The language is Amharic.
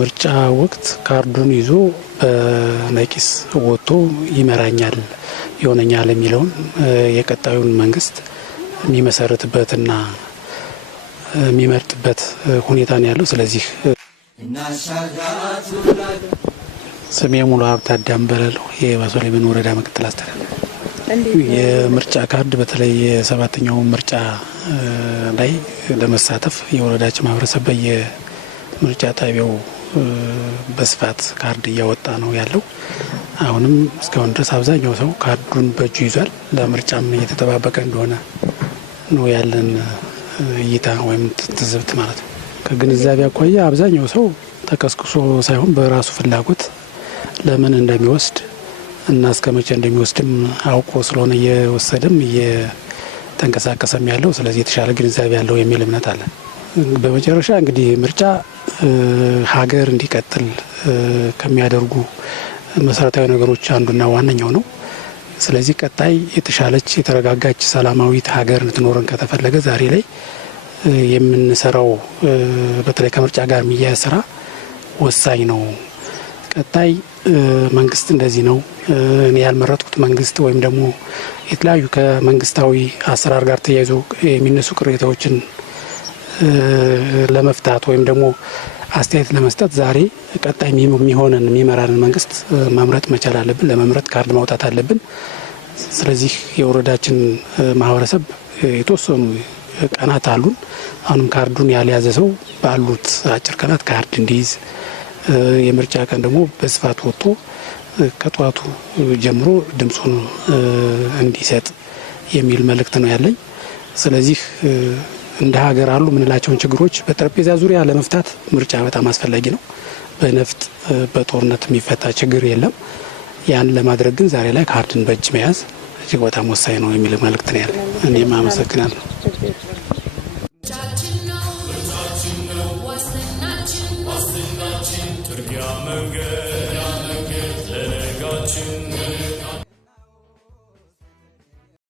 ምርጫ ወቅት ካርዱን ይዞ በነቂስ ወጥቶ ይመራኛል ይሆነኛል የሚለውን የቀጣዩን መንግስት የሚመሰርትበትና የሚመርጥበት ሁኔታ ነው ያለው። ስለዚህ ስሜ ሙሉ ሀብት አዳም በለለው የባሶሌ ወረዳ ምክትል አስተዳዳሪ። የምርጫ ካርድ በተለይ የሰባተኛው ምርጫ ላይ ለመሳተፍ የወረዳችን ማህበረሰብ በየምርጫ ጣቢያው በስፋት ካርድ እያወጣ ነው ያለው። አሁንም እስካሁን ድረስ አብዛኛው ሰው ካርዱን በእጁ ይዟል። ለምርጫም እየተጠባበቀ እንደሆነ ነው ያለን እይታ ወይም ትዝብት ማለት ነው። ከግንዛቤ አኳያ አብዛኛው ሰው ተቀስቅሶ ሳይሆን በራሱ ፍላጎት ለምን እንደሚወስድ እና እስከመቼ እንደሚወስድም አውቆ ስለሆነ እየወሰደም እየተንቀሳቀሰም ያለው። ስለዚህ የተሻለ ግንዛቤ ያለው የሚል እምነት አለ። በመጨረሻ እንግዲህ ምርጫ ሀገር እንዲቀጥል ከሚያደርጉ መሰረታዊ ነገሮች አንዱና ዋነኛው ነው። ስለዚህ ቀጣይ የተሻለች የተረጋጋች ሰላማዊት ሀገር እንድትኖረን ከተፈለገ ዛሬ ላይ የምንሰራው በተለይ ከምርጫ ጋር የሚያያዝ ስራ ወሳኝ ነው። ቀጣይ መንግስት እንደዚህ ነው እኔ ያልመረጥኩት መንግስት ወይም ደግሞ የተለያዩ ከመንግስታዊ አሰራር ጋር ተያይዞ የሚነሱ ቅሬታዎችን ለመፍታት ወይም ደግሞ አስተያየት ለመስጠት ዛሬ ቀጣይ የሚሆነን የሚመራንን መንግስት መምረጥ መቻል አለብን። ለመምረጥ ካርድ ማውጣት አለብን። ስለዚህ የወረዳችን ማህበረሰብ የተወሰኑ ቀናት አሉን። አሁንም ካርዱን ያልያዘ ሰው ባሉት አጭር ቀናት ካርድ እንዲይዝ፣ የምርጫ ቀን ደግሞ በስፋት ወጥቶ ከጧቱ ጀምሮ ድምፁን እንዲሰጥ የሚል መልእክት ነው ያለኝ። ስለዚህ እንደ ሀገር አሉ ምንላቸውን ችግሮች በጠረጴዛ ዙሪያ ለመፍታት ምርጫ በጣም አስፈላጊ ነው። በነፍጥ በጦርነት የሚፈታ ችግር የለም። ያን ለማድረግ ግን ዛሬ ላይ ካርድን በእጅ መያዝ እጅግ በጣም ወሳኝ ነው የሚል መልእክት ነው ያለኝ። እኔም አመሰግናለሁ። መንገድ ለነጋችን